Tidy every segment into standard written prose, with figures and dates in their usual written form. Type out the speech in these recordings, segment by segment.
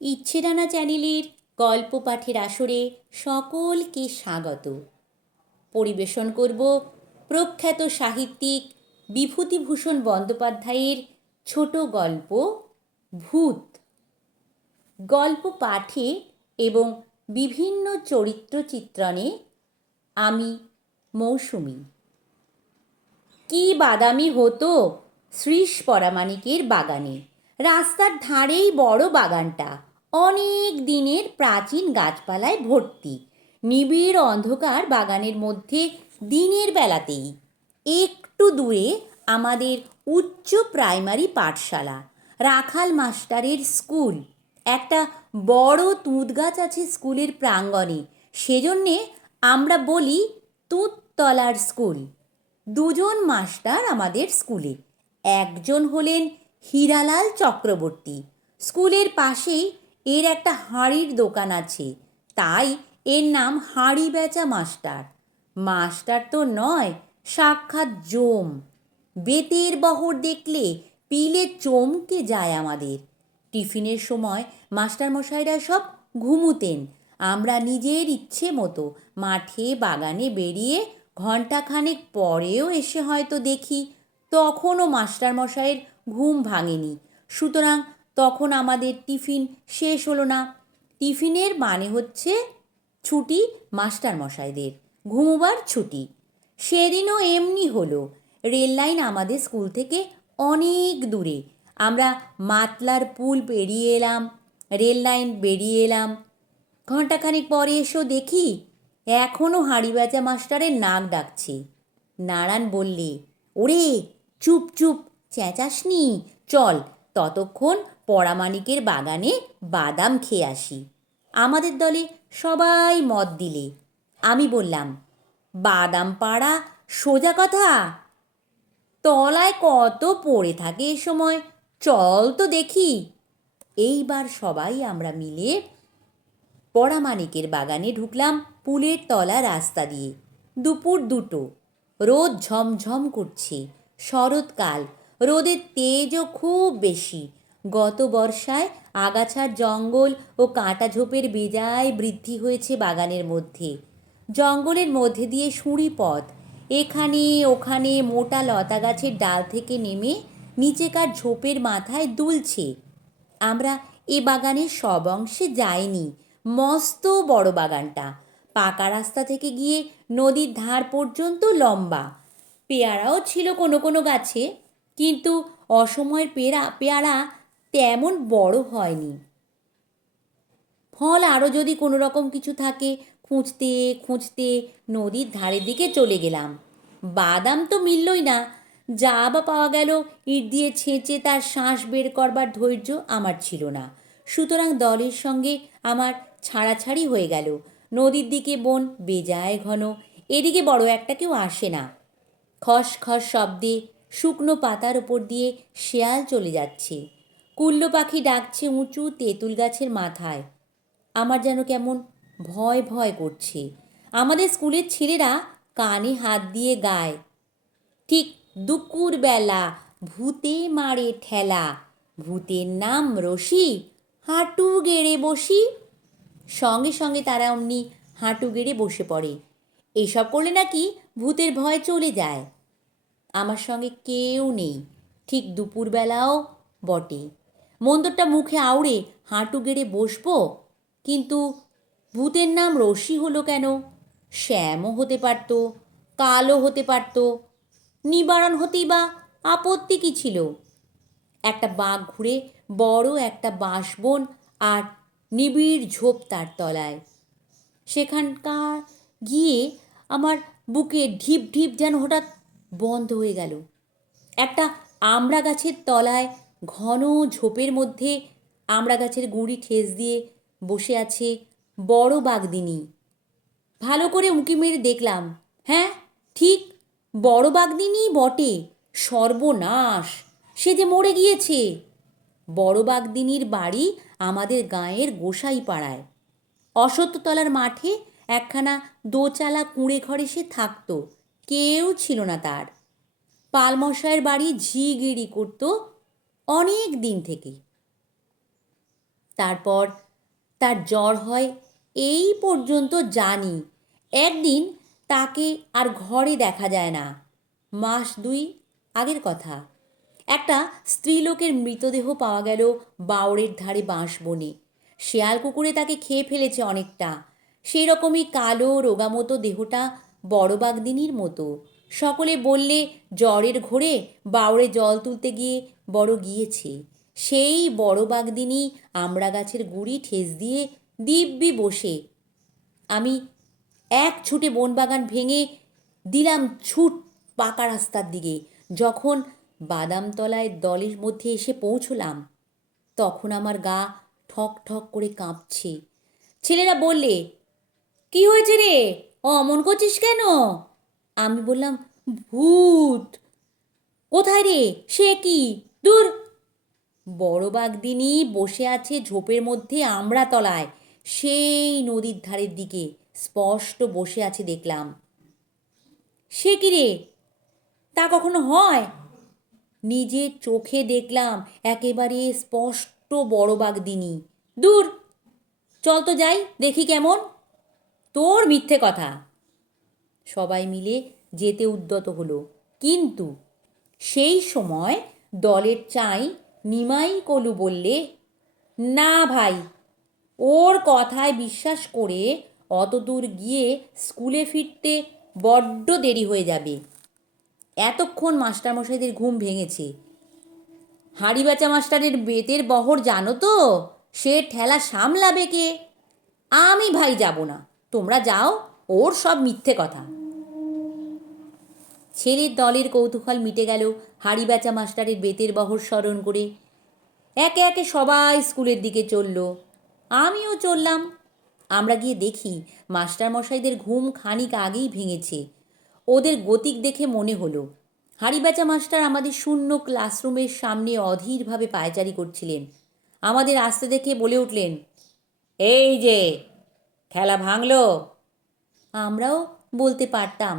ইচ্ছেডানা চ্যানেলের গল্প পাঠের আসরে সকলকে স্বাগত। পরিবেশন করব প্রখ্যাত সাহিত্যিক বিভূতিভূষণ বন্দ্যোপাধ্যায়ের ছোট গল্প ভূত। গল্প পাঠে এবং বিভিন্ন চরিত্র চিত্রণে আমি মৌসুমী। কি বাদামি হতো শ্রীশ পরামানিকের বাগানে। রাস্তার ধারেই বড় বাগানটা, অনেক দিনের প্রাচীন গাছপালায় ভর্তি। নিবিড় অন্ধকার বাগানের মধ্যে দিনের বেলাতেই। একটু দূরে আমাদের উচ্চ প্রাইমারি পাঠশালা, রাখাল মাস্টারের স্কুল। একটা বড় তুঁত গাছ আছে স্কুলের প্রাঙ্গণে, সেজন্যে আমরা বলি তুঁততলার স্কুল। দুজন মাস্টার আমাদের স্কুলে। একজন হলেন হীরালাল চক্রবর্তী। স্কুলের পাশেই এর একটা হাঁড়ির দোকান আছে, তাই এর নাম হাঁড়ি বেচা মাস্টার। মাস্টার তো নয়, সাক্ষাৎ জম। বেতের বহর দেখলে পিলে চমকে যায় আমাদের। টিফিনের সময় মাস্টারমশাইরা সব ঘুমুতেন। আমরা নিজের ইচ্ছে মতো মাঠে বাগানে বেরিয়ে ঘণ্টাখানেক পরেও এসে হয়তো দেখি তখনও মাস্টারমশাইয়ের ঘুম ভাঙেনি। সুতরাং তখন আমাদের টিফিন শেষ হলো না। টিফিনের মানে হচ্ছে ছুটি মাস্টারমশাইদের, ঘুমোবার ছুটি। সেদিনও এমনি হলো। রেললাইন আমাদের স্কুল থেকে অনেক দূরে। আমরা মাতলার পুল পেরিয়ে এলাম, রেললাইন বেরিয়ে এলাম। ঘণ্টাখানেক পরে এসেও দেখি এখনও হাঁড়ি বেচা মাস্টারের নাক ডাকছে। নারায়ণ বললে, ওরে চুপ চুপ, চেঁচাসনি, চল ততক্ষণ পরামানিকের বাগানে বাদাম খেয়ে আসি। আমাদের দলে সবাই মত দিলে। আমি বললাম, বাদাম পাড়া সোজা কথা, তলায় কত পড়ে থাকে এ সময়, চল তো দেখি। এইবার সবাই আমরা মিলে পরামানিকের বাগানে ঢুকলাম পুলের তলা রাস্তা দিয়ে। দুপুর 2টো, রোদ ঝমঝম করছে। শরৎকাল, রোদের তেজও খুব বেশি। গত বর্ষায় আগাছার জঙ্গল ও কাঁটা ঝোপের বেজায় বৃদ্ধি হয়েছে বাগানের মধ্যে। জঙ্গলের মধ্যে দিয়ে সুঁড়ি পথ, এখানে ওখানে মোটা লতা গাছের ডাল থেকে নেমে নিচেকার ঝোপের মাথায় দুলছে। আমরা এ বাগানের সব অংশে যাইনি। মস্ত বড় বাগানটা পাকা রাস্তা থেকে গিয়ে নদীর ধার পর্যন্ত লম্বা। পেয়ারাও ছিল কোনো কোনো গাছে, কিন্তু অসময়ের পেয়ারা তেমন বড় হয়নি। ফল আরও যদি কোনো রকম কিছু থাকে খুঁজতে খুঁজতে নদীর ধারের দিকে চলে গেলাম। বাদাম তো মিললই না। যা বা পাওয়া গেল ইট দিয়ে ছেঁচে তার শাঁস বের করবার ধৈর্য আমার ছিল না। সুতরাং দলের সঙ্গে আমার ছাড়াছাড়ি হয়ে গেল। নদীর দিকে বন বেজায় ঘন, এদিকে বড় একটা কেউ আসে না। খস খস শব্দে শুকনো পাতার ওপর দিয়ে শেয়াল চলে যাচ্ছে। কুল্লো পাখি ডাকছে উঁচু তেঁতুল গাছের মাথায়। আমার যেন কেমন ভয় ভয় করছে। আমাদের স্কুলের ছেলেরা কানে হাত দিয়ে গায়, ঠিক দুপুরবেলা ভূতে মারে ঠেলা, ভূতের নাম রশি, হাঁটু গেড়ে বসি। সঙ্গে সঙ্গে তারা অমনি হাঁটু গেড়ে বসে পড়ে। এসব করলে নাকি ভূতের ভয় চলে যায়। আমার সঙ্গে কেউ নেই, ঠিক দুপুরবেলাও বটে। মন্দরটা মুখে আউড়ে হাঁটু গেড়ে বসবো, কিন্তু ভূতের নাম রশি হলো কেন? শ্যামও হতে পারত, কালও হতে পারত। নিবারণ হতেই বা আপত্তি কী ছিল? একটা বাঘ ঘুরে বড় একটা বাঁশবন আর নিবিড় ঝোপ তার তলায়। সেখানকার গিয়ে আমার বুকে ঢিপ ঢিপ যেন হঠাৎ বন্ধ হয়ে গেল। একটা আমড়া গাছের তলায় ঘন ঝোপের মধ্যে আমড়া গাছের গুঁড়ি ঠেস দিয়ে বসে আছে বড় বাঘদিনী। ভালো করে উঁকি মেরে দেখলাম, হ্যাঁ ঠিক বড় বাঘদিনীই বটে। সর্বনাশ, সে যে মরে গিয়েছে। বড় বাঘদিনীর বাড়ি আমাদের গাঁয়ের গোসাই পাড়ায়। অশ্বত্থতলার মাঠে একখানা দোচালা কুঁড়ে ঘরে সে থাকত। কেউ ছিল না তার। পালমশায়ের বাড়ি ঝিগিরি করত অনেক দিন থেকে। তারপর তার জ্বর হয় এই পর্যন্ত জানি। একদিন তাকে আর ঘরে দেখা যায় না। মাস 2 আগের কথা। একটা স্ত্রীলোকের মৃতদেহ পাওয়া গেল বাওড়ের ধারে বাঁশবনে। শেয়াল কুকুরে তাকে খেয়ে ফেলেছে অনেকটা। সেই রকমই কালো রোগামতো দেহটা বড় বাগদিনীর মতো। সকলে বললে জ্বরের ঘোরে বাওড়ে জল তুলতে গিয়ে বড় গিয়েছে। সেই বড় বাগদিনী আমড়া গাছের গুড়ি ঠেস দিয়ে দিব্যি বসে। আমি এক ছুটে বনবাগান ভেঙে দিলাম ছুট পাকা রাস্তার দিকে। যখন বাদামতলায় দলের মধ্যে এসে পৌঁছলাম তখন আমার গা ঠক ঠক করে কাঁপছে। ছেলেরা বললে, কি হয়েছে রে, অমন করছিস কেন? আমি বললাম, ভূত। কোথায় রে, সে কি? দূর। বড় বাগদিনী বসে আছে ঝোপের মধ্যে আমড়া তলায়, সেই নদীর ধারের দিকে স্পষ্ট বসে আছে দেখলাম। সে কি রে, তা কখনো হয়? নিজের চোখে দেখলাম একেবারে স্পষ্ট বড় বাগদিনী। দূর, চল তো যাই, দেখি কেমন। তোর মিথ্যে কথা। সবাই মিলে যেতে উদ্যত হলো, কিন্তু সেই সময় দলের চাই নিমাই কলু বললে, না ভাই, ওর কথায় বিশ্বাস করে অত দূর গিয়ে স্কুলে ফিরতে বড্ড দেরি হয়ে যাবে। এতক্ষণ মাস্টারমশাইদের ঘুম ভেঙেছে। হাঁড়ি বেচা মাস্টারের বেতের বহর জানো তো, সে ঠেলা সামলাবে কে? আমি ভাই যাব না, তোমরা যাও, ওর সব মিথ্যে কথা। ছেলের দলের কৌতূহল মিটে গেল হাঁড়ি বেচা মাস্টারের বেতের বহর স্মরণ করে। একে একে সবাই স্কুলের দিকে চলল, আমিও চললাম। আমরা গিয়ে দেখি মাস্টারমশাইদের ঘুম খানিক আগেই ভেঙেছে। ওদের গতিক দেখে মনে হলো হাঁড়ি বেচা মাস্টার আমাদের শূন্য ক্লাসরুমের সামনে অধীরভাবে পায়চারি করছিলেন। আমাদের আসতে দেখে বলে উঠলেন, এই যে খেলা ভাঙলো। আমরাও বলতে পারতাম,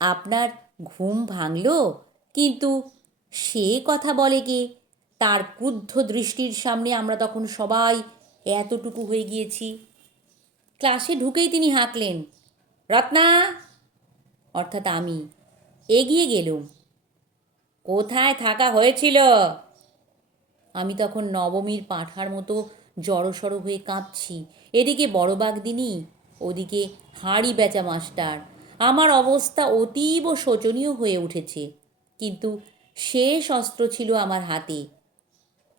আপনার ঘুম ভাঙলো, কিন্তু সে কথা বলে কে? তার ক্রুদ্ধ দৃষ্টির সামনে আমরা তখন সবাই এতটুকু হয়ে গিয়েছি। ক্লাসে ঢুকেই তিনি হাঁকলেন, রত্না, অর্থাৎ আমি। এগিয়ে গেলুম। কোথায় থাকা হয়েছিল? আমি তখন নবমীর পাঁঠার মতো জড়সড় হয়ে কাঁপছি। এদিকে বড় বাগদিনী, ওদিকে হাঁড়ি বেচা মাস্টার। আমার অবস্থা অতীব শোচনীয় হয়ে উঠেছে, কিন্তু শেষ অস্ত্র ছিল আমার হাতে।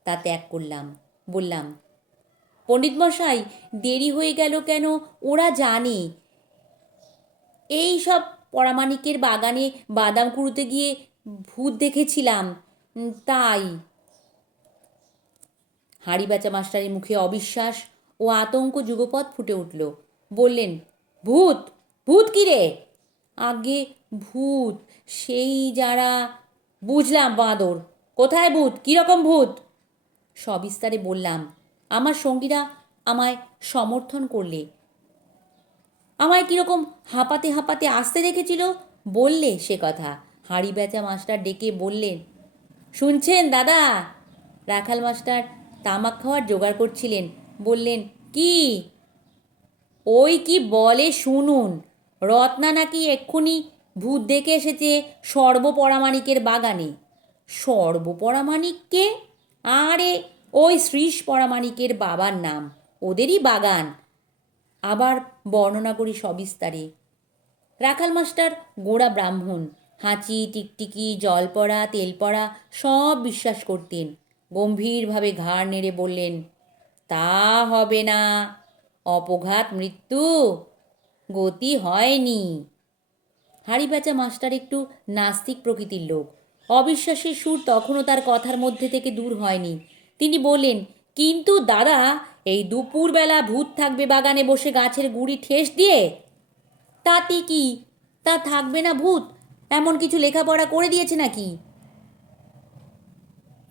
তা ত্যাগ করলাম। বললাম, পণ্ডিতমশাই, দেরি হয়ে গেল কেন ওরা জানে। এই সব পরামানিকের বাগানে বাদাম কুড়োতে গিয়ে ভূত দেখেছিলাম, তাই। হাঁড়ি বেচা মাস্টারের মুখে অবিশ্বাস ও আতঙ্ক যুগপৎ ফুটে উঠল। বললেন, ভূত? ভূত কি রে? আগে ভূত, সেই যারা। বুঝলাম, বাঁদর। কোথায় ভূত? কীরকম ভূত? সবিস্তারে বললাম। আমার সঙ্গীরা আমায় সমর্থন করলে। আমায় কীরকম হাঁপাতে হাঁপাতে আসতে দেখেছিল বললে সে কথা। হাঁড়ি বেচা মাস্টার ডেকে বললেন, শুনছেন দাদা? রাখাল মাস্টার তামাক খাওয়ার জোগাড় করছিলেন। বললেন, কি? ওই কি বলে শুনুন, রত্না নাকি এক্ষুনি ভূত দেখে এসেছে সর্বপরামানিকের বাগানে। সর্বপরামানিককে? আরে ওই শ্রীশ পরামানিকের বাবার নাম, ওদেরই বাগান। আবার বর্ণনা করি সবিস্তারে। রাখাল মাস্টার গোড়া ব্রাহ্মণ। হাঁচি, টিকটিকি, জল পড়া, তেল পড়া সব বিশ্বাস করতেন। গম্ভীরভাবে ঘাড় নেড়ে বললেন, তা হবে না, অপঘাত মৃত্যু, গতি হয়নি। হাঁড়ি বেচা মাস্টার একটু নাস্তিক প্রকৃতির লোক। অবিশ্বাসের সুর তখনও তার কথার মধ্যে থেকে দূর হয়নি। তিনি বললেন, কিন্তু দাদা, এই দুপুরবেলা ভূত থাকবে বাগানে বসে গাছের গুড়ি ঠেস দিয়ে? তাতে কি, তা থাকবে না ভূত এমন কিছু লেখাপড়া করে দিয়েছে নাকি?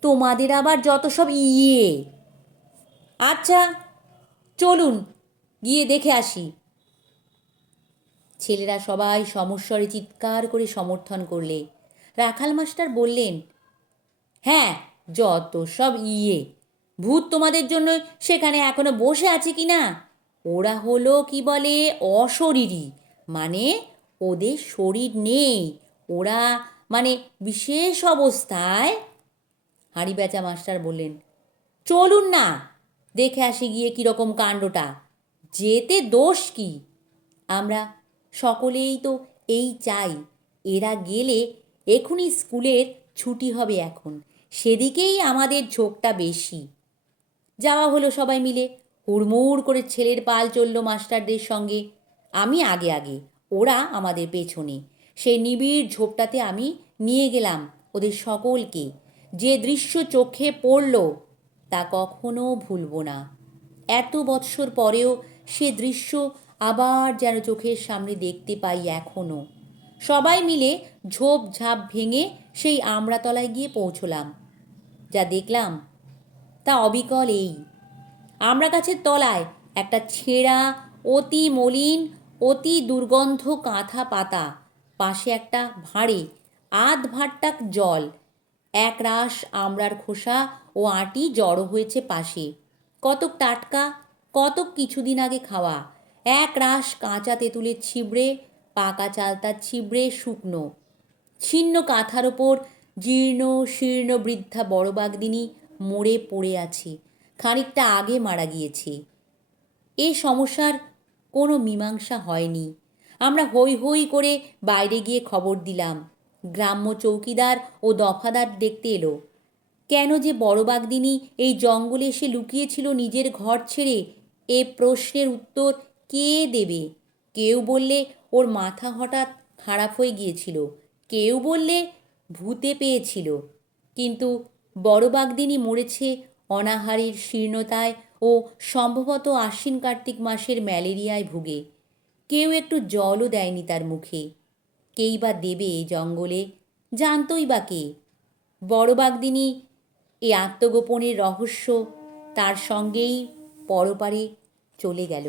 তোমাদের আবার যত সব ইয়ে। আচ্ছা, চলুন গিয়ে দেখে আসি। ছেলেরা সবাই সমস্বরে চিৎকার করে সমর্থন করলে। রাখাল মাস্টার বললেন, হ্যাঁ, যত সব ইয়ে, ভূত তোমাদের জন্য সেখানে এখনো বসে আছে কি না? ওরা হলো কি বলে অশরীরী, মানে ওদের শরীর নেই। ওরা মানে বিশেষ অবস্থায়। হাঁড়ি বেচা মাস্টার বললেন, চলুন না, দেখে আসি গিয়ে কীরকম কাণ্ডটা, যেতে দোষ কি? আমরা সকলেই তো এই চাই, এরা গেলে এখনই স্কুলের ছুটি হবে। এখন সেদিকেই আমাদের ঝোঁকটা বেশি। যাওয়া হলো সবাই মিলে। হুড়মুড় করে ছেলের পাল চলল মাস্টারদের সঙ্গে। আমি আগে আগে, ওরা আমাদের পেছনে। সেই নিবিড় ঝোপটাতে আমি নিয়ে গেলাম ওদের সকলকে। যে দৃশ্য চোখে পড়ল তা কখনো ভুলব না। এত বৎসর পরেও সে দৃশ্য আবার যেন চোখের সামনে দেখতে পাই এখনও। সবাই মিলে ঝোপ ঝাপ ভেঙে সেই আমড়াতলায় গিয়ে পৌঁছলাম। যা দেখলাম তা অবিকল এই। আমড়া গাছের তলায় একটা ছেঁড়া, অতি মলিন, অতি দুর্গন্ধ কাঁথা পাতা, পাশে একটা ভাঁড়ে আধ ভাঁড়টাক জল, এক রাশ আমড়ার খোসা ও আঁটি জড়ো হয়েছে পাশে। কতক টাটকা, কতক কিছুদিন আগে খাওয়া। এক রাশ কাঁচা তেঁতুলের ছিবড়ে, পাকা চালতার ছিবড়ে শুকনো। ছিন্ন কাঁথার ওপর জীর্ণ শীর্ণ বৃদ্ধা বড় বাগদিনী মরে পড়ে আছে, খানিকটা আগে মারা গিয়েছে। এ সমস্যার কোনো মীমাংসা হয়নি। আমরা হৈ হৈ করে বাইরে গিয়ে খবর দিলাম। গ্রাম্য চৌকিদার ও দফাদার দেখতে এলো। কেন যে বড় বাগদিনী এই জঙ্গলে এসে লুকিয়েছিল নিজের ঘর ছেড়ে, এ প্রশ্নের উত্তর কে দেবে? কেউ বললে ওর মাথা হঠাৎ খারাপ হয়ে গিয়েছিল, কেউ বললে ভূতে পেয়েছিল। কিন্তু বড় বাগদিনী মরেছে অনাহারের শীর্ণতায় ও সম্ভবত আশ্বিন কার্তিক মাসের ম্যালেরিয়ায় ভুগে। কেউ একটু জলও দেয়নি তার মুখে। কেই বা দেবে জঙ্গলে, জানতই বা কে? বড় বাগদিনী এই আত্মগোপনের রহস্য তার সঙ্গেই পরপারে চলে গেল।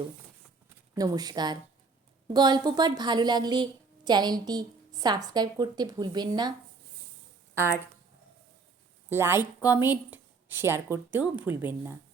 নমস্কার। গল্প পাঠ ভালো লাগলে চ্যানেলটি সাবস্ক্রাইব করতে ভুলবেন না, আর লাইক কমেন্ট শেয়ার করতেও ভুলবেন না।